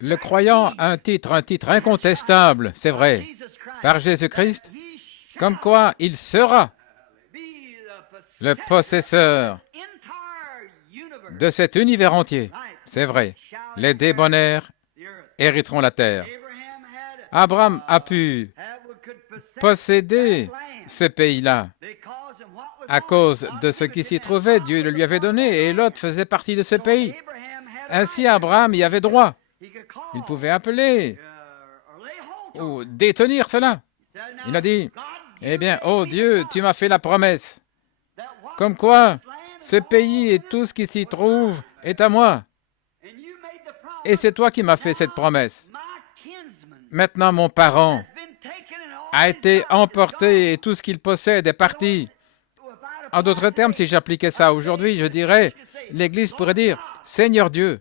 Le croyant a un titre incontestable, c'est vrai, par Jésus-Christ, comme quoi il sera le possesseur de cet univers entier. C'est vrai, les débonnaires hériteront la terre. Abraham a pu posséder ce pays-là à cause de ce qui s'y trouvait. Dieu le lui avait donné et Lot faisait partie de ce pays. Ainsi, Abraham y avait droit. Il pouvait appeler ou détenir cela. Il a dit, eh bien, oh Dieu, tu m'as fait la promesse, comme quoi ce pays et tout ce qui s'y trouve est à moi. Et c'est toi qui m'as fait cette promesse. Maintenant, mon parent a été emporté et tout ce qu'il possède est parti. En d'autres termes, si j'appliquais ça aujourd'hui, je dirais, l'Église pourrait dire, Seigneur Dieu,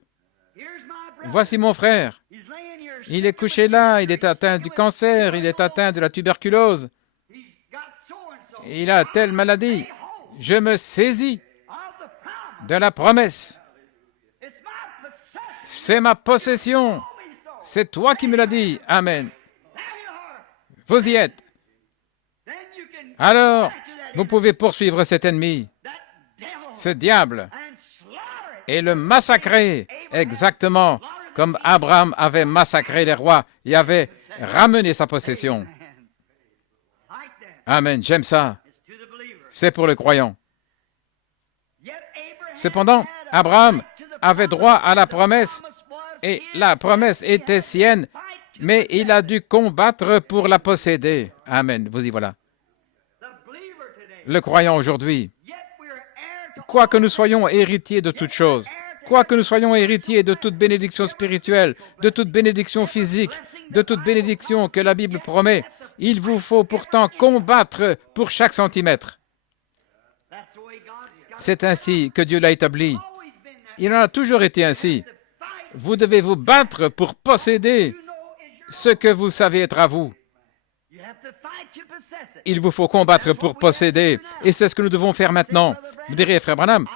voici mon frère. Il est couché là, il est atteint du cancer, il est atteint de la tuberculose. Il a telle maladie. Je me saisis de la promesse. C'est ma possession. C'est toi qui me l'as dit. Amen. Vous y êtes. Alors, vous pouvez poursuivre cet ennemi, ce diable, et le massacrer exactement comme Abraham avait massacré les rois et avait ramené sa possession. Amen, j'aime ça. C'est pour le croyant. Cependant, Abraham avait droit à la promesse et la promesse était sienne, mais il a dû combattre pour la posséder. Amen, vous y voilà. Le croyant aujourd'hui, quoique nous soyons héritiers de toutes choses, quoique nous soyons héritiers de toute bénédiction spirituelle, de toute bénédiction physique, de toute bénédiction que la Bible promet, il vous faut pourtant combattre pour chaque centimètre. C'est ainsi que Dieu l'a établi. Il en a toujours été ainsi. Vous devez vous battre pour posséder ce que vous savez être à vous. Il vous faut combattre pour posséder, et c'est ce que nous devons faire maintenant. Vous direz, frère Branham,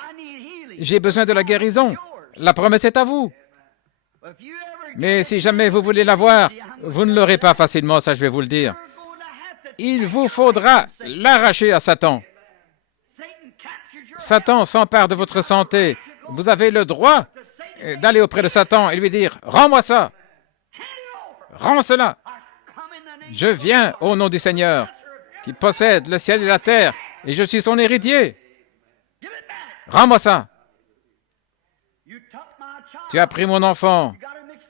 j'ai besoin de la guérison. La promesse est à vous. Mais si jamais vous voulez l'avoir, vous ne l'aurez pas facilement, ça je vais vous le dire. Il vous faudra l'arracher à Satan. Satan s'empare de votre santé. Vous avez le droit d'aller auprès de Satan et lui dire, rends-moi ça. Rends cela. Je viens au nom du Seigneur, qui possède le ciel et la terre, et je suis son héritier. Rends-moi ça. Tu as pris mon enfant.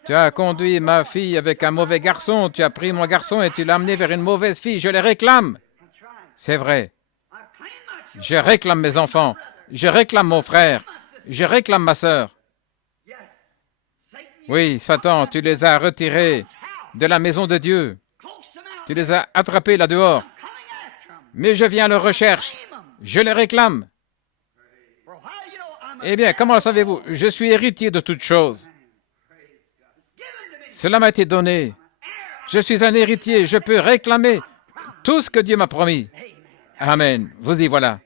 Tu as conduit ma fille avec un mauvais garçon. Tu as pris mon garçon et tu l'as amené vers une mauvaise fille. Je les réclame. C'est vrai. Je réclame mes enfants. Je réclame mon frère. Je réclame ma sœur. Oui, Satan, tu les as retirés de la maison de Dieu. Tu les as attrapés là-dehors. Mais je viens à leur recherche. Je les réclame. Eh bien, comment le savez-vous? Je suis héritier de toutes choses. Cela m'a été donné. Je suis un héritier. Je peux réclamer tout ce que Dieu m'a promis. Amen. Vous y voilà.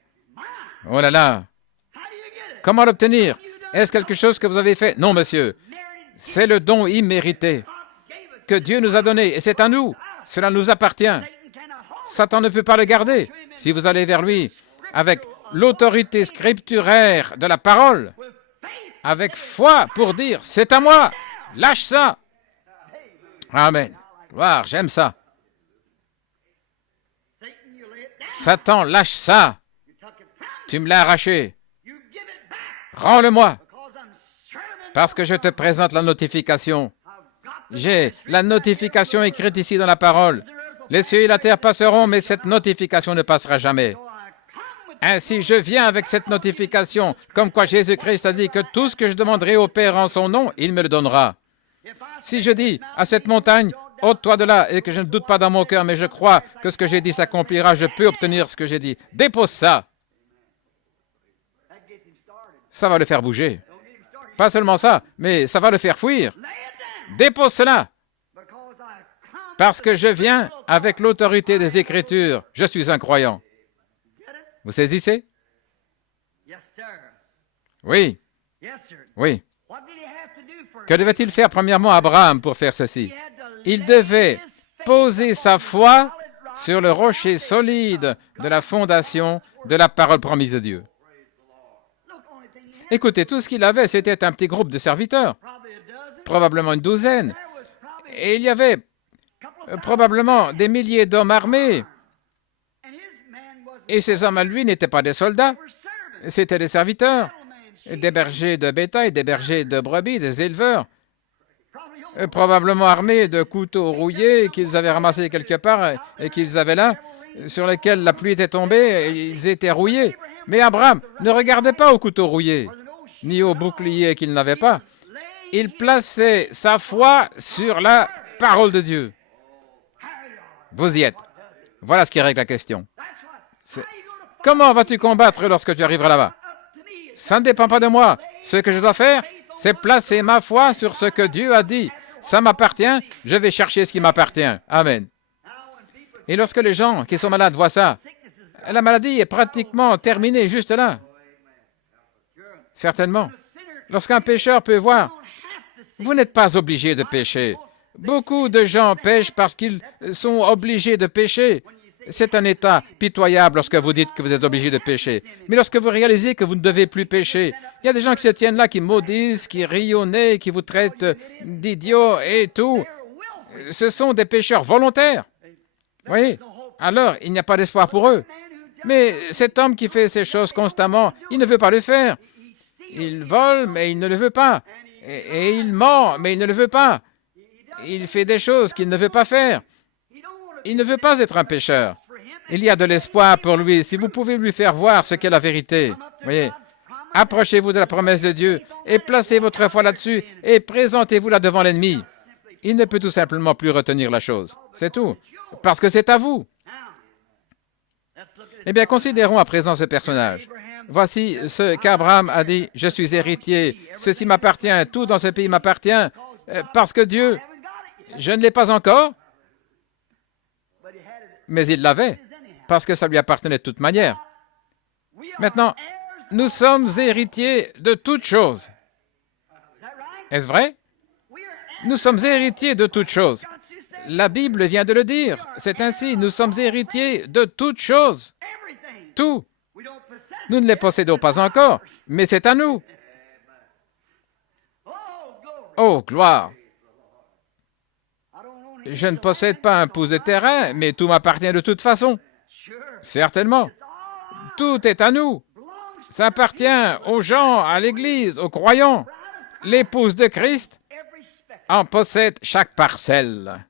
Oh là là. Comment l'obtenir? Est-ce quelque chose que vous avez fait? Non, monsieur. C'est le don immérité que Dieu nous a donné, et c'est à nous. Cela nous appartient. Satan ne peut pas le garder. Si vous allez vers lui avec l'autorité scripturaire de la parole, avec foi pour dire, c'est à moi, lâche ça. Amen. Gloire, j'aime ça. Satan, lâche ça. Tu me l'as arraché. Rends-le-moi. Parce que je te présente la notification. J'ai la notification écrite ici dans la parole. Les cieux et la terre passeront, mais cette notification ne passera jamais. Ainsi, je viens avec cette notification, comme quoi Jésus-Christ a dit que tout ce que je demanderai au Père en son nom, il me le donnera. Si je dis à cette montagne, ôte-toi de là, et que je ne doute pas dans mon cœur, mais je crois que ce que j'ai dit s'accomplira, je peux obtenir ce que j'ai dit. Dépose ça. Ça va le faire bouger. Pas seulement ça, mais ça va le faire fuir. Dépose cela. Parce que je viens avec l'autorité des Écritures. Je suis un croyant. Vous saisissez? Oui. Oui. Que devait-il faire premièrement Abraham pour faire ceci? Il devait poser sa foi sur le rocher solide de la fondation de la parole promise de Dieu. Écoutez, tout ce qu'il avait, c'était un petit groupe de serviteurs, probablement une douzaine. Et il y avait probablement des milliers d'hommes armés. Et ces hommes à lui n'étaient pas des soldats, c'étaient des serviteurs, des bergers de bétail, des bergers de brebis, des éleveurs, probablement armés de couteaux rouillés qu'ils avaient ramassés quelque part et qu'ils avaient là, sur lesquels la pluie était tombée et ils étaient rouillés. Mais Abraham ne regardait pas aux couteaux rouillés, ni aux boucliers qu'il n'avait pas. Il plaçait sa foi sur la parole de Dieu. Vous y êtes. Voilà ce qui règle la question. Comment vas-tu combattre lorsque tu arriveras là-bas? Ça ne dépend pas de moi. Ce que je dois faire, c'est placer ma foi sur ce que Dieu a dit. Ça m'appartient, je vais chercher ce qui m'appartient. Amen. Et lorsque les gens qui sont malades voient ça, la maladie est pratiquement terminée juste là. Certainement. Lorsqu'un pécheur peut voir, vous n'êtes pas obligé de pécher. Beaucoup de gens pêchent parce qu'ils sont obligés de pécher. C'est un état pitoyable lorsque vous dites que vous êtes obligé de pécher. Mais lorsque vous réalisez que vous ne devez plus pécher, il y a des gens qui se tiennent là, qui maudissent, qui rient au nez, qui vous traitent d'idiots et tout. Ce sont des pécheurs volontaires. Vous voyez? Alors, il n'y a pas d'espoir pour eux. Mais cet homme qui fait ces choses constamment, il ne veut pas le faire. Il vole, mais il ne le veut pas. Et il ment, mais il ne le veut pas. Il fait des choses qu'il ne veut pas faire. Il ne veut pas être un pécheur. Il y a de l'espoir pour lui. Si vous pouvez lui faire voir ce qu'est la vérité, voyez, approchez-vous de la promesse de Dieu et placez votre foi là-dessus et présentez-vous là devant l'ennemi. Il ne peut tout simplement plus retenir la chose. C'est tout. Parce que c'est à vous. Eh bien, considérons à présent ce personnage. Voici ce qu'Abraham a dit. Je suis héritier. Ceci m'appartient. Tout dans ce pays m'appartient. Parce que Dieu, je ne l'ai pas encore, mais il l'avait, parce que ça lui appartenait de toute manière. Maintenant, nous sommes héritiers de toutes choses. Est-ce vrai? Nous sommes héritiers de toutes choses. La Bible vient de le dire. C'est ainsi, nous sommes héritiers de toutes choses. Tout. Nous ne les possédons pas encore, mais c'est à nous. Oh, gloire! Je ne possède pas un pouce de terrain, mais tout m'appartient de toute façon. Certainement. Tout est à nous. Ça appartient aux gens, à l'Église, aux croyants. L'épouse de Christ en possède chaque parcelle.